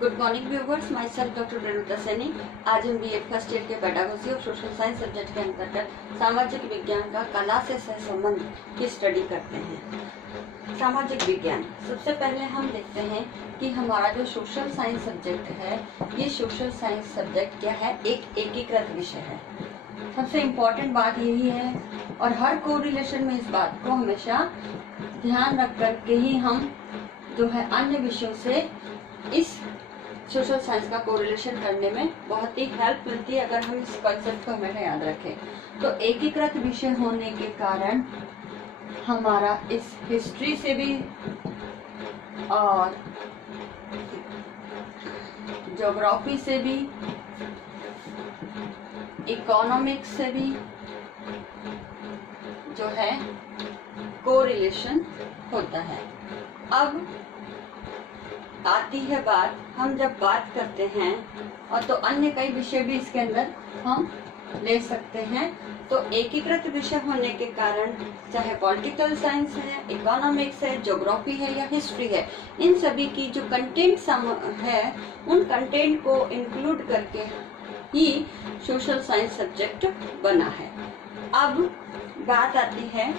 Good morning viewers, my self doctor Renuka Saini. आज हम BEd first year के पेडागोजी और सोशल साइंस सब्जेक्ट के अंतर्गत सामाजिक विज्ञान का कला से सहसंबंध की स्टडी करते हैं। सामाजिक विज्ञान, सबसे पहले हम देखते हैं कि हमारा जो सोशल साइंस सब्जेक्ट है, ये सोशल साइंस सब्जेक्ट क्या है, एक एकीकृत विषय है। सबसे इम्पोर्टेंट बात यही है और हर कोरिलेशन में इस बात को हमेशा ध्यान रख कर के ही हम जो है अन्य विषयों से इस सोशल साइंस का कोरिलेशन करने में बहुत ही हेल्प मिलती है अगर हम इस कॉन्सेप्ट को हमेशा याद रखें। तो एकीकृत विषय होने के कारण हमारा इस हिस्ट्री से भी और ज्योग्राफी से भी, इकोनॉमिक्स से भी जो है कोरिलेशन होता है। अब आती है बात, हम जब बात करते हैं और तो अन्य कई विषय भी इसके अंदर हम ले सकते हैं। तो एकीकृत विषय होने के कारण चाहे पॉलिटिकल साइंस है, इकोनॉमिक्स है, ज्योग्राफी है या हिस्ट्री है, इन सभी की जो कंटेंट है उन कंटेंट को इंक्लूड करके ही सोशल साइंस सब्जेक्ट बना है। अब बात आती है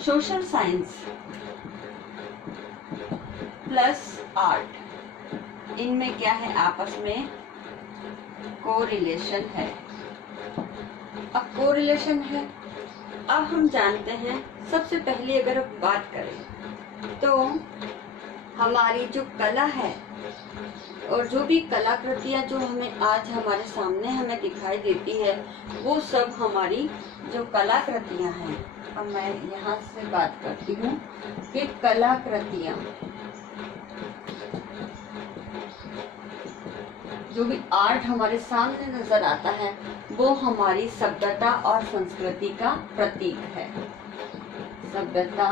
सोशल साइंस प्लस आर्ट, इनमें क्या है, आपस में कोरिलेशन है। अब कोरिलेशन है, अब हम जानते हैं, सबसे पहले अगर बात करें तो हमारी जो कला है और जो भी कलाकृतियाँ जो हमें आज हमारे सामने हमें दिखाई देती है, वो सब हमारी जो कलाकृतियाँ हैं। अब मैं यहाँ से बात करती हूँ कि कलाकृतियाँ, जो भी आर्ट हमारे सामने नजर आता है, वो हमारी सभ्यता और संस्कृति का प्रतीक है। सभ्यता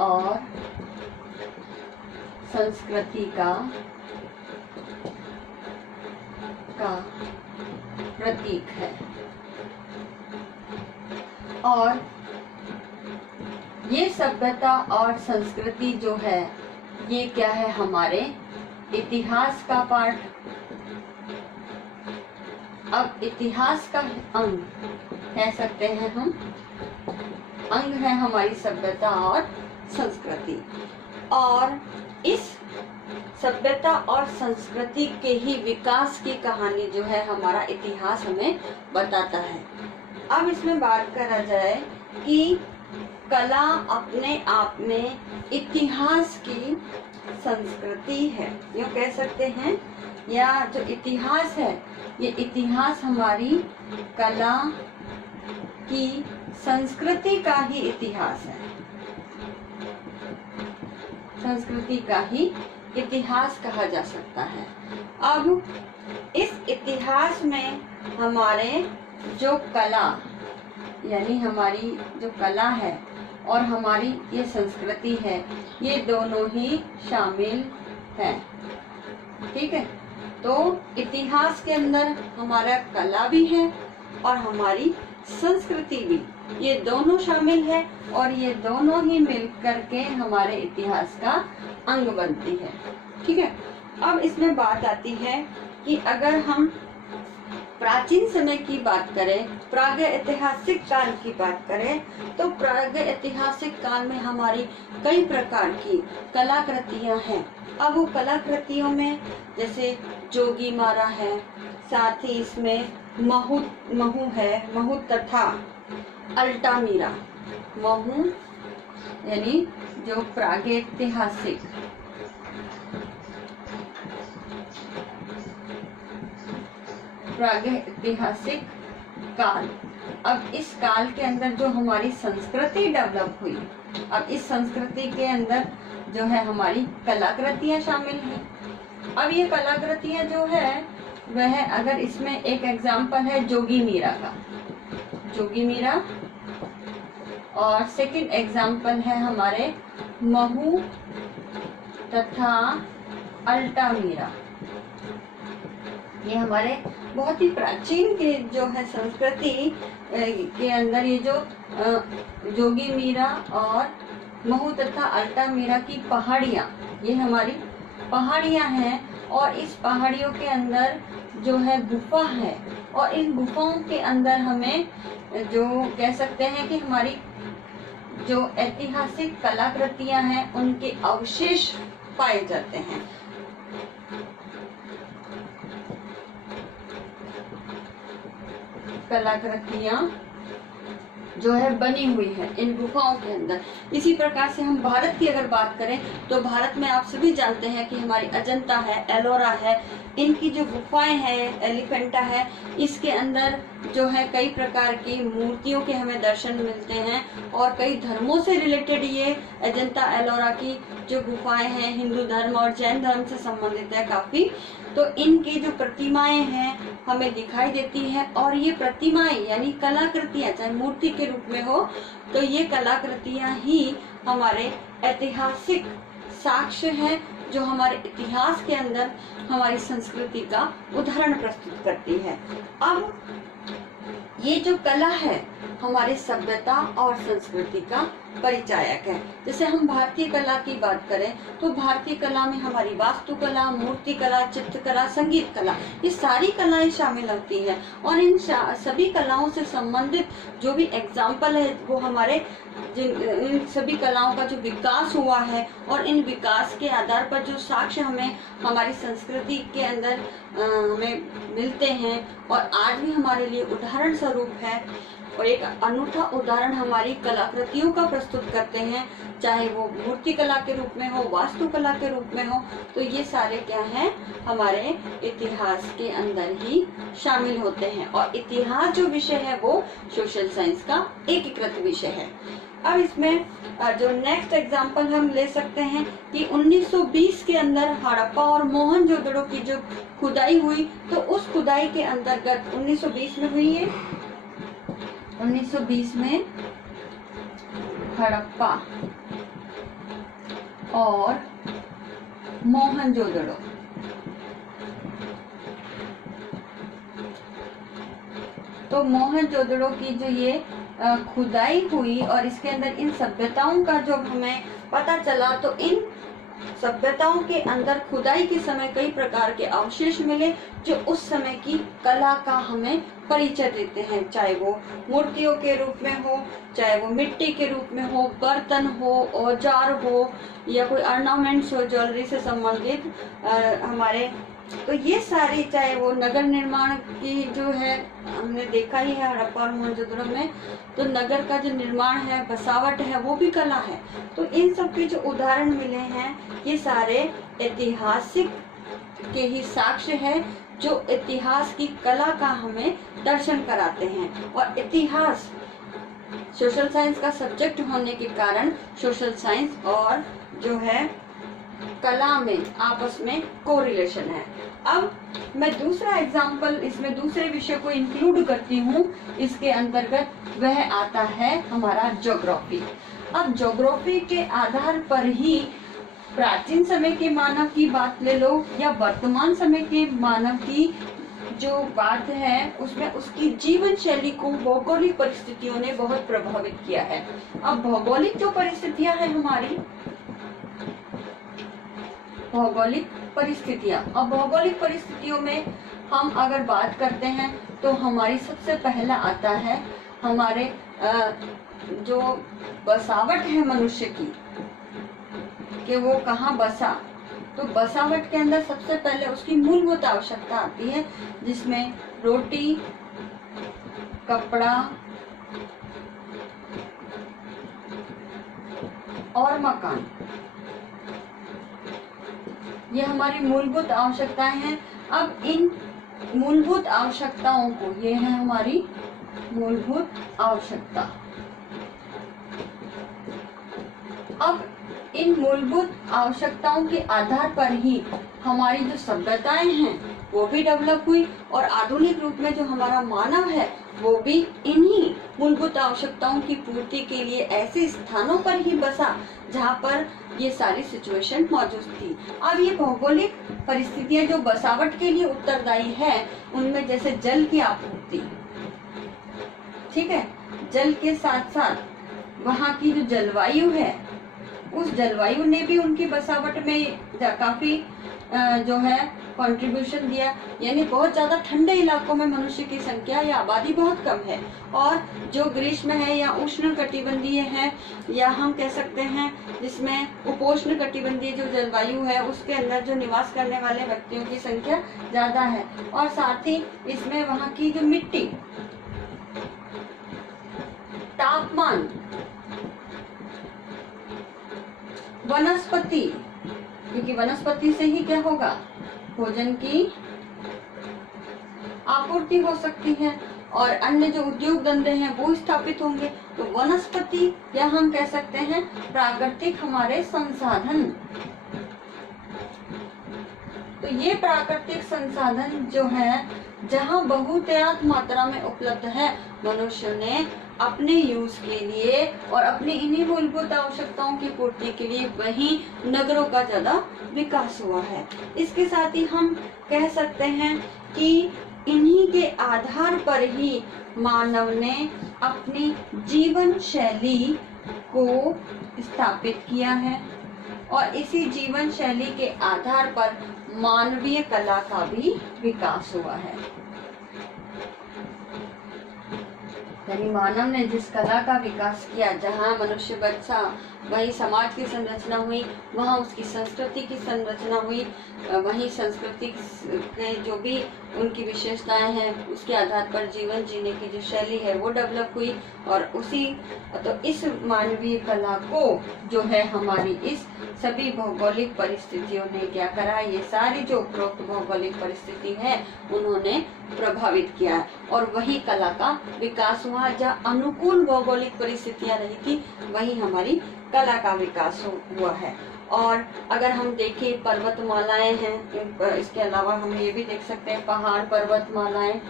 और संस्कृति का प्रतीक है। और ये सभ्यता और संस्कृति जो है, ये क्या है, हमारे इतिहास का पार्ट। अब इतिहास का अंग कह सकते हैं हम, अंग है हमारी सभ्यता और संस्कृति। और इस सभ्यता और संस्कृति के ही विकास की कहानी जो है हमारा इतिहास हमें बताता है। अब इसमें बात करा जाए कि कला अपने आप में इतिहास की संस्कृति है, ये कह सकते हैं, या जो इतिहास है, ये इतिहास हमारी कला की संस्कृति का ही इतिहास है। संस्कृति का ही इतिहास कहा जा सकता है। अब इस इतिहास में हमारे जो कला, यानी हमारी जो कला है और हमारी ये संस्कृति है, ये दोनों ही शामिल है। ठीक है, तो इतिहास के अंदर हमारा कला भी है और हमारी संस्कृति भी, ये दोनों शामिल है और ये दोनों ही मिलकर के हमारे इतिहास का अंग बनती है। ठीक है, अब इसमें बात आती है कि अगर हम प्राचीन समय की बात करें, प्रागैतिहासिक काल की बात करें, तो प्रागैतिहासिक काल में हमारी कई प्रकार की कलाकृतियां हैं। अब वो कलाकृतियों में जैसे जोगीमारा है, साथ ही इसमें महू है, महू तथा अल्टामीरा। महू यानी जो प्रागैतिहासिक काल। अब इस काल के अंदर जो हमारी संस्कृति डेवलप हुई, अब इस संस्कृति के अंदर जो है हमारी कलाकृतियां शामिल हैं। अब ये कलाकृतियां जो है वह, अगर इसमें एक एग्जाम्पल है जोगीमीरा का, जोगीमीरा, और सेकंड एग्जाम्पल है हमारे महू तथा अल्टामीरा। ये हमारे बहुत ही प्राचीन के जो है संस्कृति के अंदर ये जो जोगीमीरा और महू तथा अल्टामीरा की पहाड़ियाँ, ये हमारी पहाड़ियाँ हैं और इस पहाड़ियों के अंदर जो है गुफा है, और इन गुफाओं के अंदर हमें जो कह सकते हैं कि हमारी जो ऐतिहासिक कलाकृतियां हैं उनके अवशेष पाए जाते हैं। कलाकृतियां जो है बनी हुई है इन गुफाओं के अंदर। इसी प्रकार से हम भारत की अगर बात करें तो भारत में आप सभी जानते हैं कि हमारी अजंता है, एलोरा है, इनकी जो गुफाएं हैं, एलिफेंटा है, इसके अंदर जो है कई प्रकार की मूर्तियों के हमें दर्शन मिलते हैं, और कई धर्मों से रिलेटेड ये अजंता एलोरा की जो गुफाएं हैं हिंदू धर्म और जैन धर्म से संबंधित है काफी। तो इनकी जो प्रतिमाएं हैं हमें दिखाई देती है, और ये प्रतिमाएं यानी कलाकृतियां चाहे मूर्ति के रूप में हो, तो ये कलाकृतियां ही हमारे ऐतिहासिक साक्ष्य हैं जो हमारे इतिहास के अंदर हमारी संस्कृति का उदाहरण प्रस्तुत करती है। अब ये जो कला है हमारी सभ्यता और संस्कृति का परिचायक है। जैसे हम भारतीय कला की बात करें तो भारतीय कला में हमारी वास्तुकला, मूर्तिकला, चित्रकला, संगीत कला, ये सारी कलाएं शामिल होती हैं, और इन सभी कलाओं से संबंधित जो भी एग्जाम्पल है वो हमारे इन सभी कलाओं का जो विकास हुआ है, और इन विकास के आधार पर जो साक्ष्य हमें हमारी संस्कृति के अंदर हमें मिलते हैं और आज भी हमारे लिए उदाहरण स्वरूप है, और एक अनूठा उदाहरण हमारी कलाकृतियों का प्रस्तुत करते हैं, चाहे वो मूर्ति कला के रूप में हो, वास्तुकला के रूप में हो, तो ये सारे क्या हैं हमारे इतिहास के अंदर ही शामिल होते हैं। और इतिहास जो विषय है वो सोशल साइंस का एकीकृत विषय है। अब इसमें जो नेक्स्ट एग्जाम्पल हम ले सकते हैं कि 1920 के अंदर हड़प्पा और मोहनजोदड़ो की जो खुदाई हुई, तो उस खुदाई के अंतर्गत 1920 में हुई है, 1920 में हड़प्पा और मोहनजोदड़ो, तो मोहनजोदड़ो की जो ये खुदाई हुई और इसके अंदर इन सभ्यताओं का जो हमें पता चला, तो इन सभ्यताओं के अंदर खुदाई के समय कई प्रकार के अवशेष मिले जो उस समय की कला का हमें परिचय देते हैं, चाहे वो मूर्तियों के रूप में हो, चाहे वो मिट्टी के रूप में हो, बर्तन हो, औजार हो, या कोई ऑर्नामेंट्स हो ज्वेलरी से संबंधित हमारे, तो ये सारी, चाहे वो नगर निर्माण की जो है हमने देखा ही है हड़प्पा और मोहनजोदड़ो में, तो नगर का जो निर्माण है, बसावट है, वो भी कला है। तो इन सब के जो उदाहरण मिले हैं ये सारे ऐतिहासिक के ही साक्ष्य है जो इतिहास की कला का हमें दर्शन कराते हैं। और इतिहास सोशल साइंस का सब्जेक्ट होने के कारण सोशल साइंस और जो है कला में आपस में कोरिलेशन है। अब मैं दूसरा एग्जाम्पल इसमें दूसरे विषय को इंक्लूड करती हूँ, इसके अंतर्गत वह आता है हमारा ज्योग्राफी। अब ज्योग्राफी के आधार पर ही प्राचीन समय के मानव की बात ले लो या वर्तमान समय के मानव की जो बात है उसमें उसकी जीवन शैली को भौगोलिक परिस्थितियों ने बहुत प्रभावित किया है। अब भौगोलिक जो परिस्थितियां हैं हमारी, भौगोलिक परिस्थितियां, अब भौगोलिक परिस्थितियों में हम अगर बात करते हैं तो हमारी सबसे पहला आता है हमारे जो बसावट है मनुष्य की, कि वो कहाँ बसा। तो बसावट के अंदर सबसे पहले उसकी मूलभूत आवश्यकता आती है, जिसमें रोटी, कपड़ा और मकान, ये हमारी मूलभूत आवश्यकताएं हैं। अब इन मूलभूत आवश्यकताओं को, ये है हमारी मूलभूत आवश्यकता। अब इन मूलभूत आवश्यकताओं के आधार पर ही हमारी जो सभ्यताएं हैं वो भी डेवलप हुई, और आधुनिक रूप में जो हमारा मानव है वो भी इन्हीं मूलभूत आवश्यकताओं की पूर्ति के लिए ऐसे स्थानों पर ही बसा जहाँ पर ये सारी सिचुएशन मौजूद थी। अब ये भौगोलिक परिस्थितियां जो बसावट के लिए उत्तरदायी है, उनमें जैसे जल की आपूर्ति, ठीक है, जल के साथ साथ वहाँ की जो जलवायु है उस जलवायु ने भी उनकी बसावट में काफी जो है कंट्रीब्यूशन दिया। यानी बहुत ज्यादा ठंडे इलाकों में मनुष्य की संख्या या आबादी बहुत कम है, और जो ग्रीष्म है या उष्ण कटिबंधीय है, या हम कह सकते हैं जिसमें उपोष्ण कटिबंधीय जो जलवायु है उसके अंदर जो निवास करने वाले व्यक्तियों की संख्या ज्यादा है। और साथ ही इसमें वहाँ की जो मिट्टी, तापमान, वनस्पति, क्योंकि वनस्पति से ही क्या होगा, भोजन की आपूर्ति हो सकती है, और अन्य जो उद्योग धंधे हैं वो स्थापित होंगे। तो वनस्पति या हम कह सकते हैं प्राकृतिक हमारे संसाधन, तो ये प्राकृतिक संसाधन जो है जहाँ बहुतायत मात्रा में उपलब्ध है, मनुष्य ने अपने यूज के लिए और अपनी इन्हीं मूलभूत आवश्यकताओं की पूर्ति के लिए वहीं नगरों का ज्यादा विकास हुआ है। इसके साथ ही हम कह सकते हैं कि इन्हीं के आधार पर ही मानव ने अपनी जीवन शैली को स्थापित किया है, और इसी जीवन शैली के आधार पर मानवीय कला का भी विकास हुआ है। यानी मानव ने जिस कला का विकास किया, जहाँ मनुष्य बचा वहीं समाज की संरचना हुई, वहाँ उसकी संस्कृति की संरचना हुई, वहीं संस्कृति के जो भी उनकी विशेषताएं हैं उसके आधार पर जीवन जीने की जो शैली है वो डेवलप हुई। और उसी तो इस मानवीय कला को जो है हमारी इस सभी भौगोलिक परिस्थितियों ने क्या करा, ये सारी जो उपरोक्त भौगोलिक परिस्थिति है उन्होंने प्रभावित किया, और वही कला का विकास हुआ। जहाँ अनुकूल भौगोलिक परिस्थितियां रही थी वही हमारी कला का विकास हुआ है। और अगर हम देखें पर्वतमालाएं हैं, इसके अलावा हम ये भी देख सकते हैं पहाड़, पर्वतमालाएं,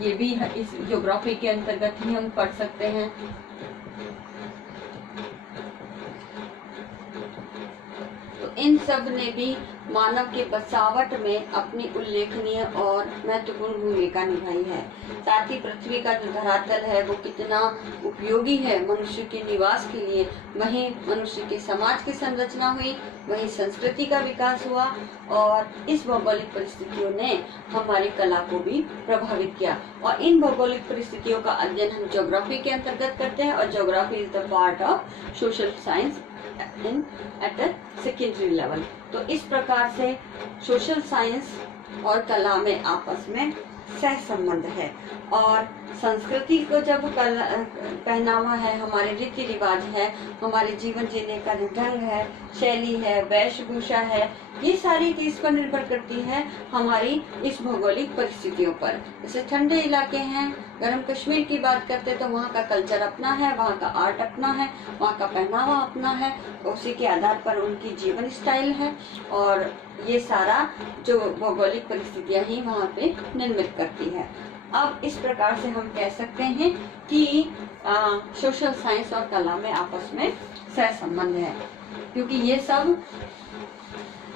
ये भी इस ज्योग्राफी के अंतर्गत ही हम पढ़ सकते हैं। तो इन सब ने भी मानव के बसावट में अपनी उल्लेखनीय और महत्वपूर्ण भूमिका निभाई है। साथ ही पृथ्वी का जो धरातल है वो कितना उपयोगी है मनुष्य के निवास के लिए, वहीं मनुष्य के समाज की संरचना हुई, वहीं संस्कृति का विकास हुआ, और इस भौगोलिक परिस्थितियों ने हमारी कला को भी प्रभावित किया। और इन भौगोलिक परिस्थितियों का अध्ययन हम ज्योग्राफी के अंतर्गत करते हैं, और geography is the part of social science at a secondary level. तो इस प्रकार से सोशल साइंस और कला में आपस में सह संबंध है। और संस्कृति को जब पहनावा है, हमारे रीति रिवाज है, हमारे जीवन जीने का जो ढंग है, शैली है, वेशभूषा है, ये सारी चीज पर निर्भर करती है हमारी इस भौगोलिक परिस्थितियों पर। जैसे ठंडे इलाके हैं, अगर हम कश्मीर की बात करते हैं तो वहाँ का कल्चर अपना है, वहाँ का आर्ट अपना है, वहाँ का पहनावा अपना है, उसी के आधार पर उनकी जीवन स्टाइल है, और ये सारा जो भौगोलिक परिस्थितियां ही वहाँ पे निर्मित करती है। अब इस प्रकार से हम कह सकते हैं कि सोशल साइंस और कला में आपस में सह संबंध है, क्योंकि ये सब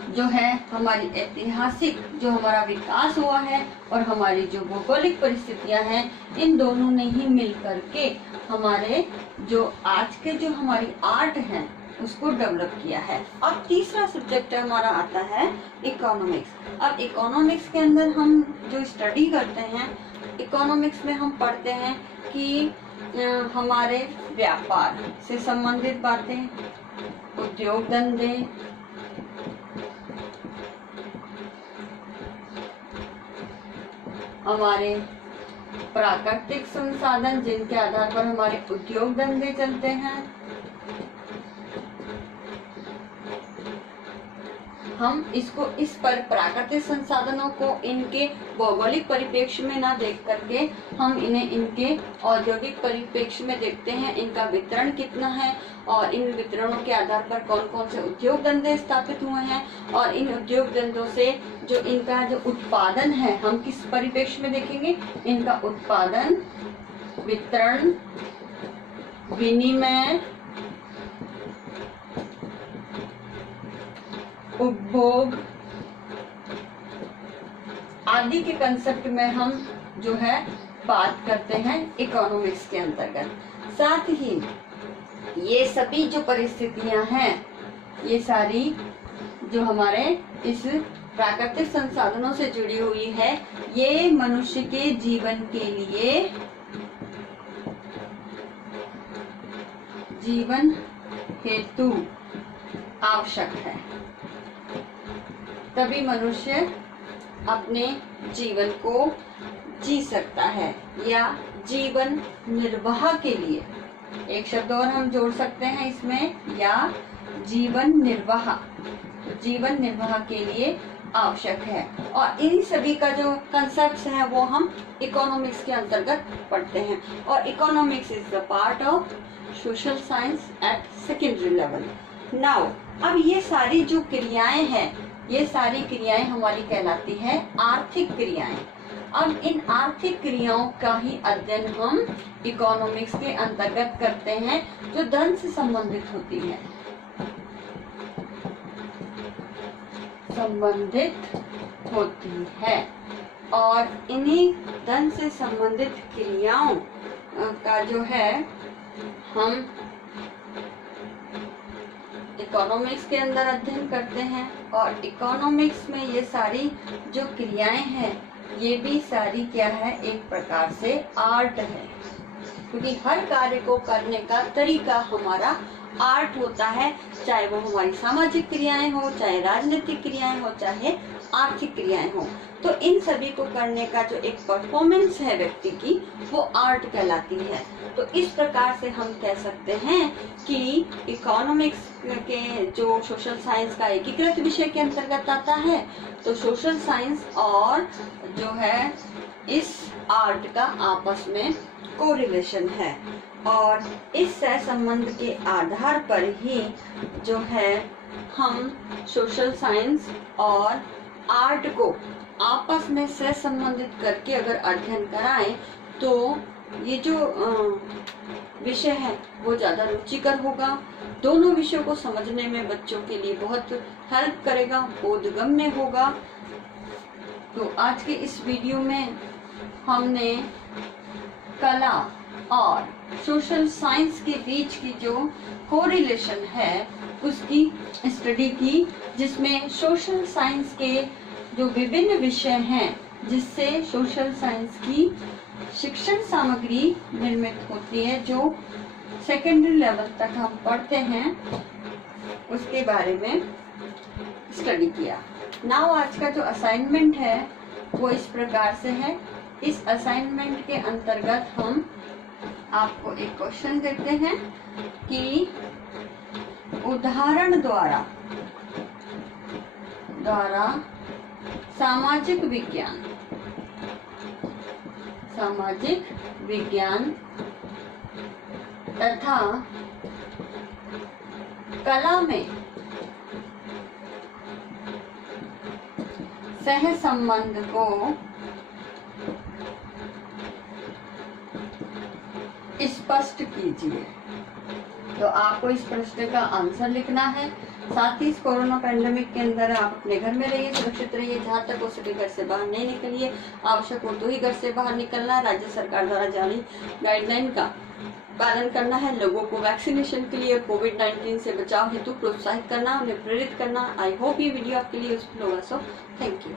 जो है हमारी ऐतिहासिक जो हमारा विकास हुआ है और हमारी जो भौगोलिक परिस्थितियां हैं, इन दोनों ने ही मिल करके हमारे जो आज के जो हमारी आर्ट है उसको डेवलप किया है। अब तीसरा सब्जेक्ट हमारा आता है इकोनॉमिक्स। अब इकोनॉमिक्स के अंदर हम जो स्टडी करते हैं, इकोनॉमिक्स में हम पढ़ते हैं कि हमारे व्यापार से संबंधित बातें, उद्योग धंधे, हमारे प्राकृतिक संसाधन जिनके आधार पर हमारे उद्योग धंधे चलते हैं, हम इसको इस पर प्राकृतिक संसाधनों को इनके भौगोलिक परिप्रेक्ष्य में ना देख करके हम इन्हें इनके औद्योगिक परिप्रेक्ष्य में देखते हैं, इनका वितरण कितना है और इन वितरणों के आधार पर कौन कौन से उद्योग धंधे स्थापित हुए हैं, और इन उद्योग धंधों से जो इनका जो उत्पादन है हम किस परिप्रेक्ष्य में देखेंगे, इनका उत्पादन, वितरण, विनिमय, उपभोग आदि के कंसेप्ट में हम जो है बात करते हैं इकोनॉमिक्स के अंतर्गत। साथ ही ये सभी जो परिस्थितियां हैं, ये सारी जो हमारे इस प्राकृतिक संसाधनों से जुड़ी हुई है, ये मनुष्य के जीवन के लिए, जीवन हेतु आवश्यक है। तभी मनुष्य अपने जीवन को जी सकता है, या जीवन निर्वाह के लिए, एक शब्द और हम जोड़ सकते हैं इसमें, या जीवन निर्वाह, जीवन निर्वाह के लिए आवश्यक है। और इन सभी का जो कंसेप्ट्स हैं वो हम इकोनॉमिक्स के अंतर्गत पढ़ते हैं, और economics is the part of social science at secondary level. Now अब ये सारी जो क्रियाएं हैं, ये सारी क्रियाएं हमारी कहलाती है आर्थिक क्रियाएं। अब इन आर्थिक क्रियाओं का ही अध्ययन हम इकोनॉमिक्स के अंतर्गत करते हैं, जो धन से संबंधित होती है, और इन्हीं धन से संबंधित क्रियाओं का जो है हम इकोनॉमिक्स के अंदर अध्ययन करते हैं। और इकोनॉमिक्स में ये सारी जो क्रियाएं हैं, ये भी सारी क्या है, एक प्रकार से आर्ट है, क्योंकि हर कार्य को करने का तरीका हमारा आर्ट होता है, चाहे वो हमारी सामाजिक क्रियाएं हो, चाहे राजनीतिक क्रियाएं हो, चाहे आर्थिक क्रियाएं हो। तो इन सभी को करने का जो एक परफॉर्मेंस है व्यक्ति की, वो आर्ट कहलाती है। तो इस प्रकार से हम कह सकते हैं कि इकोनॉमिक्स के जो सोशल साइंस का एकीकृत विषय के अंतर्गत आता है, तो सोशल साइंस और जो है इस आर्ट का आपस में कोरिलेशन है, और इस सहसंबंध के आधार पर ही जो है हम सोशल साइंस और आर्ट को आपस में सहसंबंधित करके अगर अध्ययन कराएं, तो ये जो विषय है वो ज़्यादा रुचिकर होगा, दोनों विषयों को समझने में बच्चों के लिए बहुत हेल्प करेगा, बोधगम्य होगा। तो आज के इस वीडियो में हमने कला और सोशल साइंस के बीच की जो कोरिलेशन है उसकी स्टडी की, जिसमें सोशल साइंस के जो विभिन्न विषय हैं, जिससे सोशल साइंस की शिक्षण सामग्री निर्मित होती है, जो सेकेंडरी लेवल तक हम पढ़ते हैं, उसके बारे में स्टडी किया। नाउ आज का जो असाइनमेंट है वो इस प्रकार से है। इस असाइनमेंट के अंतर्गत हम आपको एक क्वेश्चन देते हैं कि उदाहरण द्वारा सामाजिक विज्ञान तथा कला में सहसंबंध को स्पष्ट कीजिए। तो आपको इस प्रश्न का आंसर लिखना है। साथ ही इस कोरोना पैंडेमिक के अंदर आप अपने घर में रहिए, सुरक्षित रहिए, जहाँ तक हो सके घर से बाहर नहीं निकलिए, आवश्यक हो तो ही घर से बाहर निकलना है। राज्य सरकार द्वारा जारी गाइडलाइन का पालन करना है। लोगों को वैक्सीनेशन के लिए कोविड-19 से बचाव हेतु प्रोत्साहित करना, उन्हें प्रेरित करना। आई होप ये वीडियो आपके लिए यूजफुल होगा। So thank you.